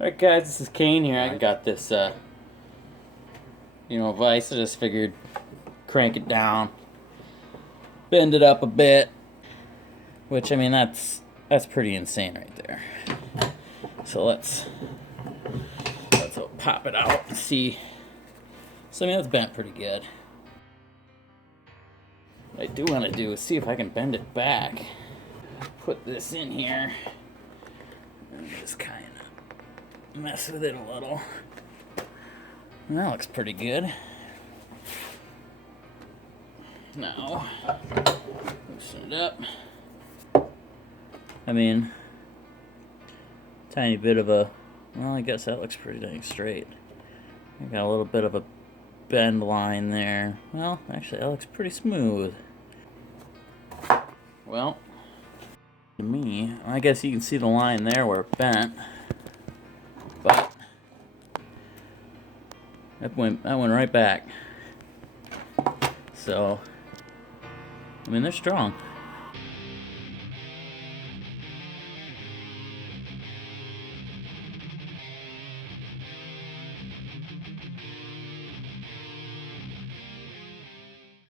Alright guys, this is Kane here. I got this, vise. I just figured crank it down, bend it up a bit, which, I mean, that's pretty insane right there. So let's pop it out and see. So, I mean, that's bent pretty good. What I do want to do is see if I can bend it back. Put this in here and just kind of mess with it a little. And that looks pretty good. Now, loosen it up. I mean, tiny bit of a, well, I guess that looks pretty dang straight. I got a little bit of a bend line there. Well, actually, that looks pretty smooth. Well, to me, I guess you can see the line there where it bent, but that went right back. So, I mean, they're strong.